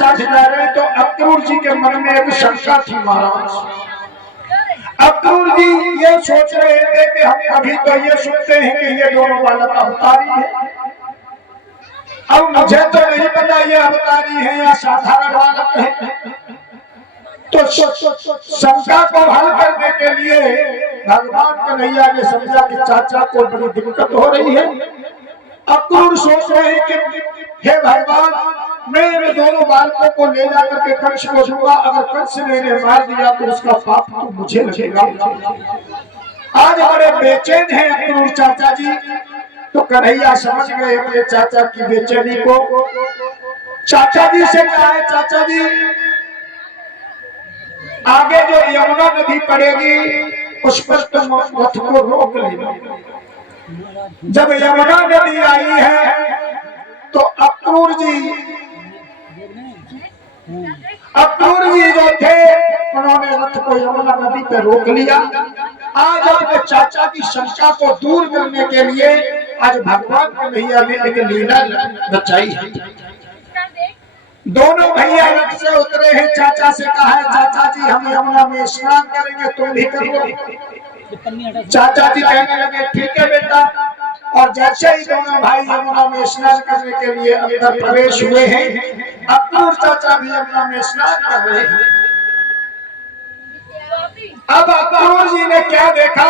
साथ जा रहे तो अक्रूर जी के मन में एक शंका थी महाराज। अक्रूर जी ये सोच रहे थे कि हम कभी तो ये सुनते हैं कि ये दोनों बालक अवतारी है, अब मुझे तो नहीं पता ये अवतारी है या साधारण बालक है। तो शंका को हल करने के लिए भगवान कन्हैया ने समझा कि चाचा को बड़ी दिक्कत हो रही है। अक्रूर सोच रहे हैं कि हे भगवान, मैं इन दोनों बालकों को ले जाकर के कंस को दूंगा, अगर कंस ने इन्हें मार दिया तो उसका पाप तो मुझे लगेगा। आज बड़े बेचैन हैं अक्रूर चाचा जी। तो कन्हैया समझ गए अपने चाचा की बेचैनी को। चाचा जी से कहा है, चाचा जी आगे जो यमुना नदी पड़ेगी उस पर तुम रथ को रोक लेना। जब यमुना नदी आई है तो अक्रूर जी जो थे उन्होंने रथ को यमुना नदी पे रोक लिया। आज अपने चाचा की शंका को दूर करने के लिए आज भगवान कन्हैया ने एक लीला रचाई है। दोनों भैया रथ से उतरे हैं, चाचा से कहा है चाचा जी हम यमुना में स्नान करेंगे, तुम भी करो। चाचा जी कहने लगे ठीक है बेटा। और जैसे ही दोनों भाई यमुना में स्नान करने के लिए अंदर प्रवेश हुए हैं, अक्रूर चाचा भी यमुना में स्नान कर रहे हैं। अब अक्रूर जी ने क्या देखा,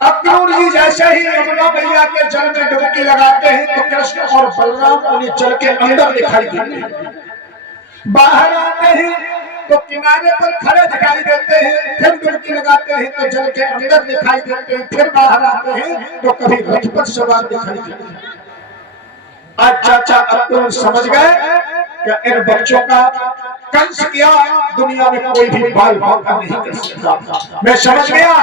अक्रूर जी जैसे ही यमुना मैया के जल में डुबकी लगाते हैं तो कृष्ण और बलराम उन्हें जल के अंदर दिखाई देते हैं। बाहर आते हैं तो किनारे पर खड़े दिखाई देते हैं, फिर डुबकी लगाते हैं तो जल के अंदर दिखाई देते हैं, फिर बाहर आते हैं तो कभी रथ पर सवार दिखाई देते हैं। आज चाचा अक्रूर समझ गए कि इन बच्चों का कंस किया दुनिया में कोई भी बाल भागा नहीं कर सकता। मैं समझ गया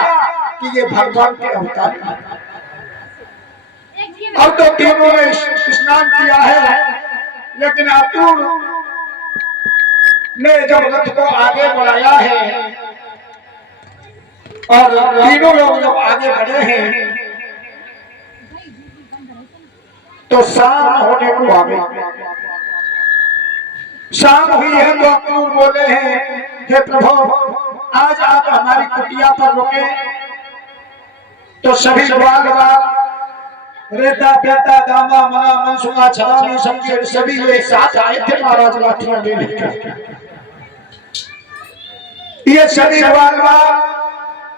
कि ये भगवान के अवतार हैं। अब तो तीनों ने स्नान किया है, लेकिन अक्रूर ने जब रथ को आगे बढ़ाया है और तीनों लोग जब आगे बढ़े हैं तो शाम होने को आ गई। शाम हुई है तो अक्रूर बोले हैं हे प्रभु आज आप हमारी कुटिया पर रुके। तो सभी बाल रेता बेटा दामा मना मनसुआ छलानी समझे सभी एक साथ आए थे महाराज लाठियां ले लेकर। ये सभी बाल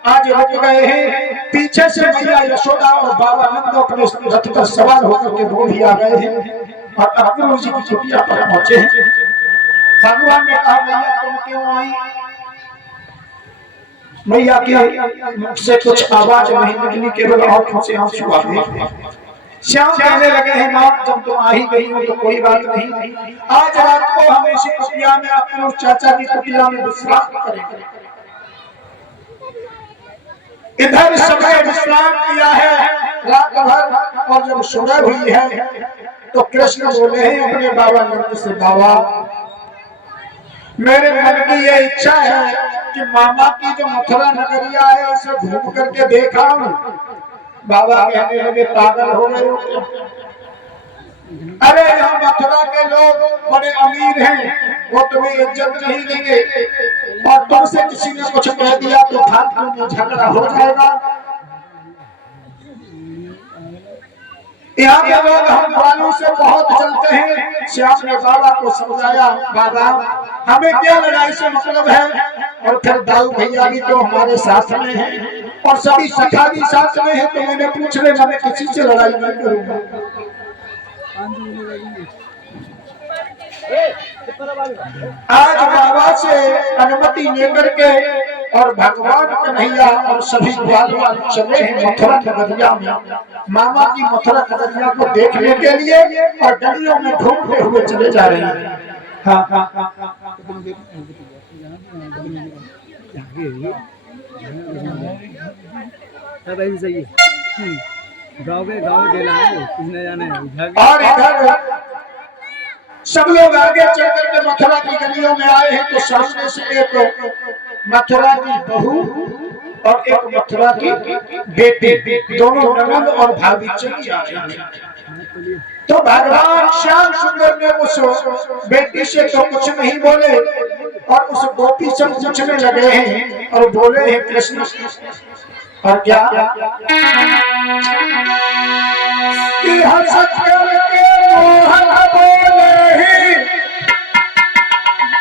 आज रुक गए हैं। पीछे से मैया यशोदा और बाबा नंद अपने रथ पर सवार होकर के वो भी आ गए हैं और अक्रूर जी की कुटिया पर पहुंचे हैं। भगवान ने कहा मैया तुम क्यों आई? मैया के से कुछ आवाज नहीं निकली, केवल आंखों से आंसू आ गए। श्याम कहने लगे हैं मां जब तुम आ ही गई हो तो कोई बात नहीं, आज रात को हम इसी कुटिया में अक्रूर चाचा की कुटिया में विश्राम करेंगे। इधर सबने विश्राम किया है रात भर और जब सुबह हुई है तो कृष्ण बोले हैं अपने बाबा नंद से, बाबा मेरे मन की ये इच्छा है कि मामा की जो मथुरा नगरिया है उसे घूम करके देखा हूं। बाबा कहने लगे पागल हो गए हो क्या? अरे यहाँ मथुरा के लोग बड़े अमीर हैं, वो तुम्हें इज्जत नहीं देंगे और तुमसे किसी ने कुछ कह दिया तो फालतू में झगड़ा हो जाएगा। यहाँ के लोग हम बालू से बहुत चलते हैं। श्याम ने बाबा को समझाया बाबा हमें क्या लड़ाई से मतलब है, और फिर दाऊ भैया भी तो हमारे साथ में हैं और सभी सखा भी साथ में है, तो मैंने पूछ लेना मैं किसी से लड़ाई नहीं करूंगा। आज बाबा से अनुमति लेकर के और भगवान कन्हैया और सभी ग्वाल चले हैं मथुरा नगरिया में, मामा की मथुरा नगरिया को देखने के लिए और गलियों में घूमते हुए चले जा रहे हैं। हाँ हाँ हाँ गाँव के गाँव देना है किसने जाने। और इधर सब लोग आगे चल करके मथुरा की गलियों में आए हैं तो सामने से एक मथुरा की बहू और एक मथुरा की बेटी, दोनों ननद और भाभी चली आ रही हैं। तो भगवान श्याम सुंदर ने उस बेटी से तो कुछ नहीं बोले और उस गोपी से पूछने लगे हैं और बोले हैं कृष्ण और क्या कि हंस करके मोहन बोले ही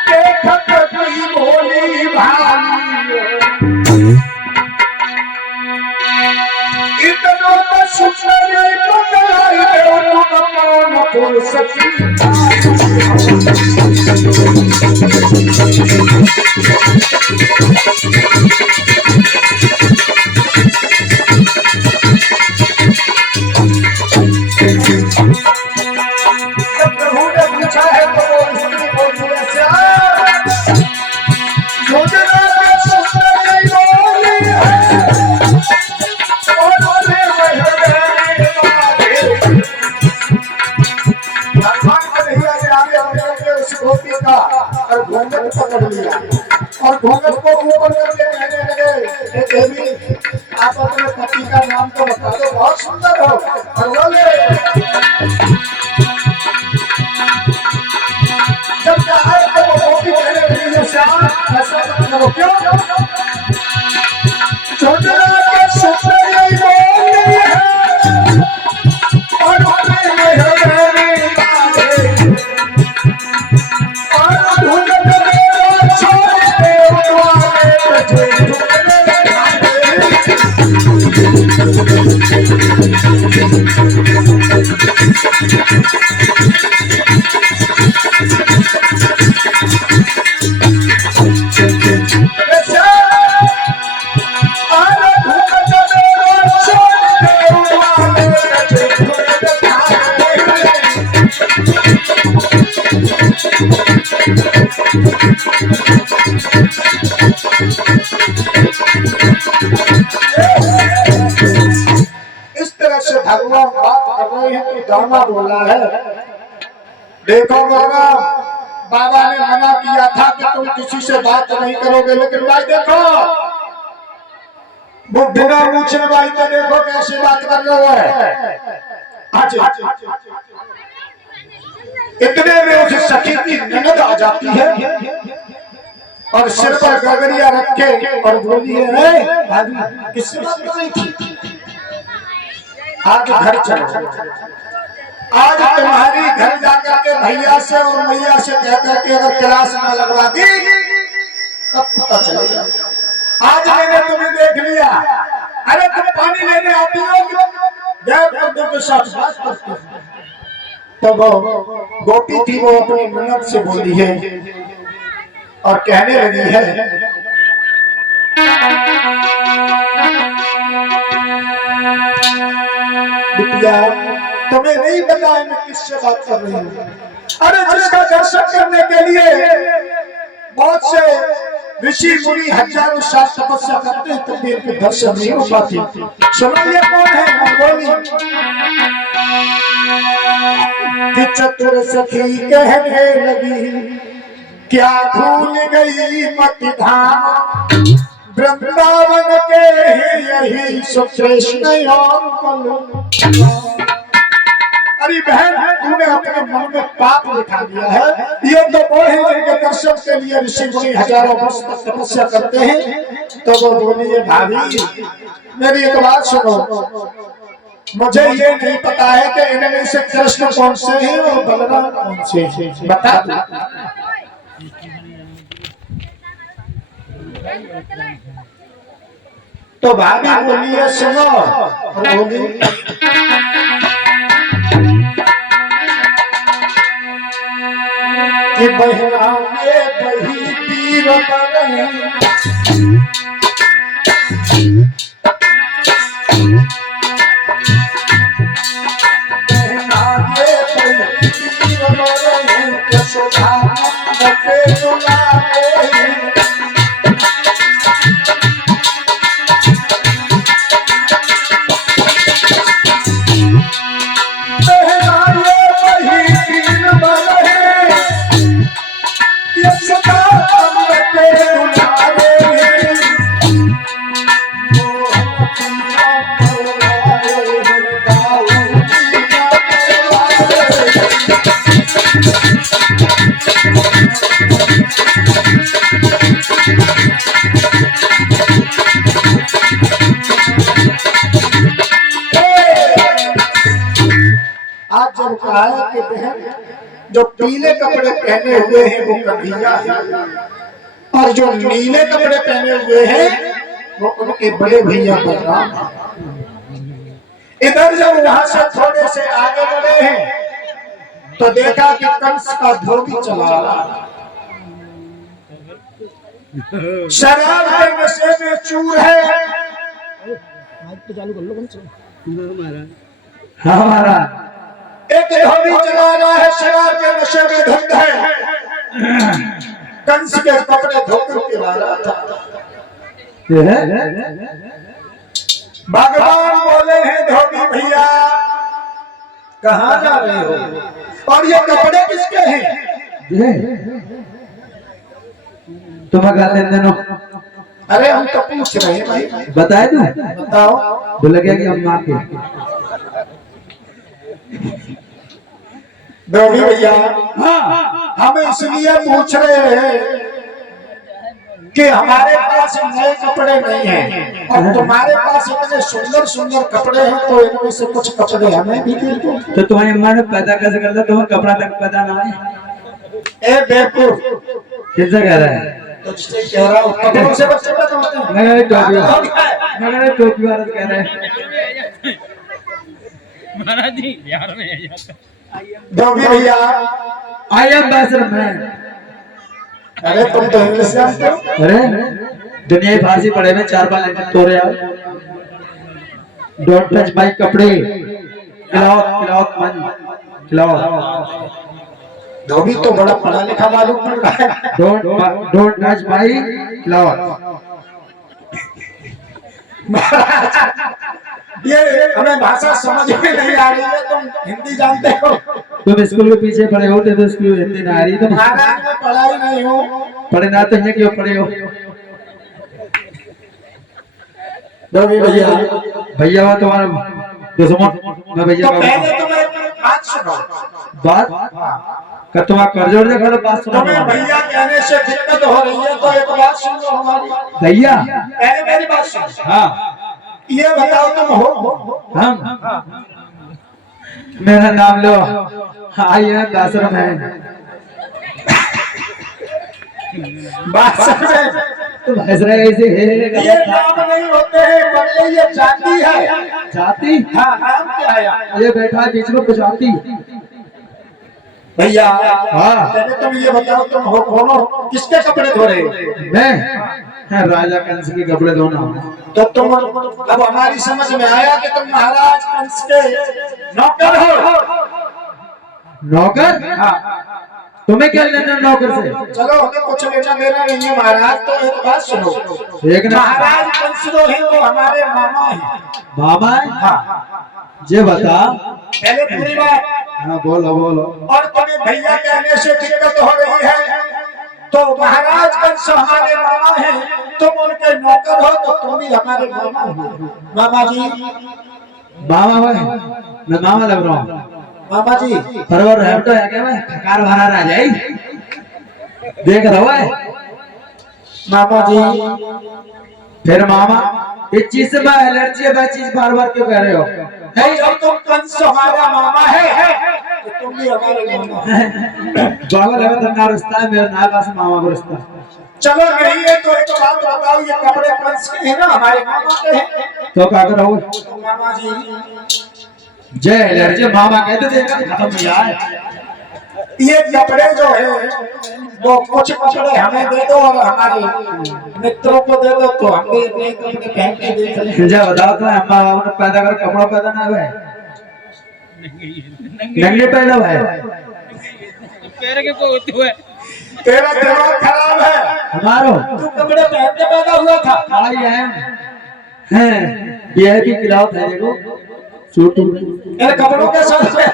देखत की भोली भाली इतना तो सुंदरी बदलाई दे तुम फूल सकी जब प्रभु ने पूछा है तो वो स्त्री बोली ऐसा योजना के सुंदरी बोली है और बोले भगवान कन्हैया ने आगे होकर उस गोपी का और घूंघट पकड़ लिया और घूंघट को ऊपर करके कहने लगे हे देवी आप अपने पति का नाम तो बता दो बहुत सुंदर हो और बोले जब कहा तो वो गोपी कहने लगी श्याम ऐसा करो क्यों छोटा के सुंदरी बोली है और बोले मेरे इस तरह से भगवान बात कर रहे हैं कि गाना बोला है देखो बाबा बाबा ने मना किया था कि तुम किसी से बात नहीं करोगे लेकिन भाई देखो वो बिना पूछने भाई तो देखो कैसे बात कर रहे हो इतने में उस सखी की ननद आ जाती है और सिर पर गगरिया रखे और बोली है भाभी किससे बात कर रही थी आज घर चलो आज तुम्हारी घर जाकर के भैया से और मैया से कहकर के अगर क्लास न लगवा दी तब पता चलेगा आज मैंने तुम्हें देख लिया अरे तुम पानी लेने आती हो गैर पर्दों के साथ बात करती हो तो वो गोपी थी वो अपनी ननद से बोली है और कहने लगी है बिटिया तुम्हें नहीं पता है मैं किससे बात कर रही हूँ अरे जिसका दर्शन करने के लिए बहुत से ऋषि मुनि हजारों साल तपस्या करते हैं तब भी इनके दर्शन नहीं हो पाती सुनो ये कौन है बोली कि चतुर सखी कहने लगी क्या भूल गई मति धाम वृंदावन के यही सुकृष्ण अरे बहन तूने अपने मन में पाप लिखा दिया है ये तो वो है जिनके दर्शन के लिए ऋषि मुनि हजारों वर्ष तक तपस्या करते हैं तो वो बोलिए भाभी मेरी एक बात सुनो मुझे ये नहीं पता है कि इनमें से कृष्ण कौन से हैं और बलराम कौन से हैं बता दो तो भाभी बोलिए सुनो बोली कि बहना में बही पीर बने बहना में बही पीर बने यशोदा नंद के दुलारे यशोदा नंद के दुलारे आज जब कहा है कि बहन जो पीले कपड़े पहने हुए हैं वो कन्हैया है, और जो नीले कपड़े पहने हुए हैं वो उनके बड़े भैया बलराम हैं। इधर जब वहां से थोड़े से आगे बढ़े हैं तो देखा कि कंस का धोबी चला रहा है, शराब के नशे में चूर है। हमारा एक धोबी चला रहा है, शराब के नशे में धुंध है, कंस के कपड़े धोकर पिला रहा था। भगवान बोले हैं धोबी भैया कहाँ जा रहे हो, और ये कपड़े किसके हैं? तुम्हें क्या लेन देन हो? अरे हम तो पूछ रहे हैं भाई। बताए तू? बताओ। बोला क्या कि हम माँ के धोबी भैया हम इसलिए पूछ रहे हैं कि हमारे पास नए कपड़े नहीं हैं और तुम्हारे पास इतने सुंदर सुंदर कपड़े हैं, तो इनमें से कुछ कपड़े हमें भी दे दो। तो तुम्हारी अम्मा ने पैदा कैसे कर दिया? तुम्हें कपड़ा तक पैदा ना है। ए बेवकूफ, किससे कह रहा है? तुझसे कह रहा हूँ, कपड़ों से बच्चे पैदा होते हैं। मैं टोपी वाला कह रहा है। महाराज जी बिहार में है जाता। धोबी भैया आई एम बैसर मैन। अरे तुम तो इंग्लिश जानते हो। अरे दुनिया फारसी पढ़े में 4 बार लेकर तोड़े आओ। डोंट टच माय कपड़े, क्लॉथ मन क्लॉथ। धोबी तो बड़ा पढ़ा लिखा मालूम पड़ रहा है। Don't touch my cloth. ये हमें भाषा समझ में नहीं आ रही है, तुम हिंदी जानते हो? तुम स्कूल के पीछे पढ़े हो तो स्कूल हिंदी ना आ रही तो महाराज में पढ़ाई नहीं हो। पढ़े ना तो ये क्यों पढ़े हो? धोबी भैया भैया वो तुम्हारा दुश्मन, मैं भैया तो पहले तुम्हें बात सुनो। बात कर, तुम्हारा कर्ज वर्ज खा बात सुनो। तुम्हें भैया कहने से दिक्कत हो रही है तो एक बात सुन लो हमारी। भैया पहले मेरी बात सुनो। हाँ ये बताओ तुम हो? हम मेरा नाम लो, आई एम बैसर मैन। बात समझे? तो भैसरा ऐसे है। ये नाम नहीं होते हैं बल्कि ये जाति है। जाति? हाँ, नाम क्या है? ये बैठा है बीच में कुछ आती। भैया हाँ पहले तुम ये बताओ तुम हो कौन हो? किसके कपड़े धो रहे हो? मैं राजा कंस के कपड़े धोना। तो तुम अब हमारी समझ में आया कि तुम महाराज कंस के नौकर हो। नौकर? हाँ। तुम्हें क्या लेना नौकर से? चलो हमें कुछ लेना देना नहीं है महाराज। तो एक बात सुनो, एक ना महाराज कंस जो है वो हमारे मामा है। मामा है? हाँ। ये बता पहले पूरी बात। हाँ बोलो बोलो। और तुम्हें भैया कहने से दिक्कत हो रही है तो महाराज कंस हमारे मामा हैं, तुम उनके नौकर हो तो तुम भी हमारे मामा हो। मामा जी। मामा भाई मैं मामा लग रहा हूँ। मामा जी परवर है तो है क्या मैं खकार भरा रह जाई देख रहा है। मामा जी फिर मामा इस चीज से मैं एलर्जी है, मैं चीज बार बार क्यों कह रहे हो? है जब तुम कंस हमारा मामा है तो तुम भी हमारे मामा हो। बाबा लगा तो ना रिश्ता है मेरा, ना पास मामा को रिश्ता। चलो नहीं है तो एक बात बताओ, ये कपड़े कंस के हैं ना हमारे मामा के हैं? तो क्या करो? तो मामा जी जय एलर्जी मामा कहते थे खत्म यार। ये कपड़े जो है वो कुछ कपड़े हमें दे दो और हमारे मित्रों को दे दो तो हम भी नए कपड़े पहन के देख लें। मुझे बताओ तो अम्मा बाबा ने पैदा कर कपड़ा पैदा ना हुआ नंगे पैदा हुआ है। पैर के को होते हुए तेरा दिमाग खराब है। हमारो तू कपड़े पहन के पैदा हुआ था? आई एम हैं ये भी क्लॉथ है देखो सूट मेरे कपड़ों के साथ है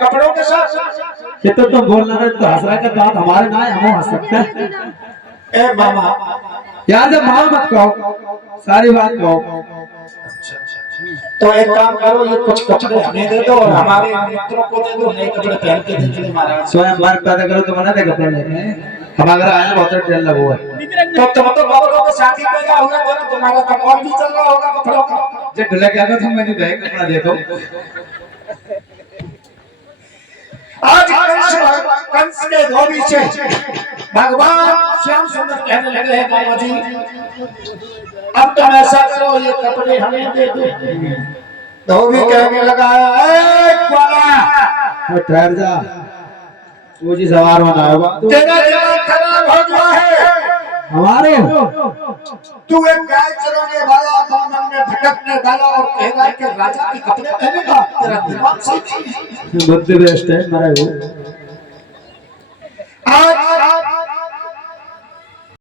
कपड़ों के साथ ये तो तुम बोलना है तो हंस रहा है बात हमारे ना है, हम हंस सकते हैं। ए मामा यार जब मामा मत कहो, सारी बात कहो। तो एक काम करो, ये कुछ कपड़े हमें दे दो और हमारे मित्रों को दे दो, नए कपड़े पहन के देख ले महाराज। स्वयं बार पैदा करो तो बना दे कपड़े लेके हम अगर आए बहुत तेल लगा हुआ है तो तुम तो कपड़ों को शादी पे गया होगा तो तुम्हारा तो कॉल भी चल रहा होगा कपड़ों का। जे ढुला क्या था मैंने देख कपड़ा देखो आज कंस के धोबी से भगवान श्याम सुंदर कहने लगे हैं बाबा जी अब तुम ऐसा करो ये कपड़े हमें दे दो। धोबी कहने लगा ए ग्वाला ठहर जा वो जी सवार होना होगा तेरा जवान खराब हो गया है। हमारे तू एक गाय चराने वाला दामन में भटकने वाला और कह रहा है कि राजा के कपड़े पहनेगा। तेरा दिमाग सही नहीं है। बुद्धि बेस्ट है मेरा वो आज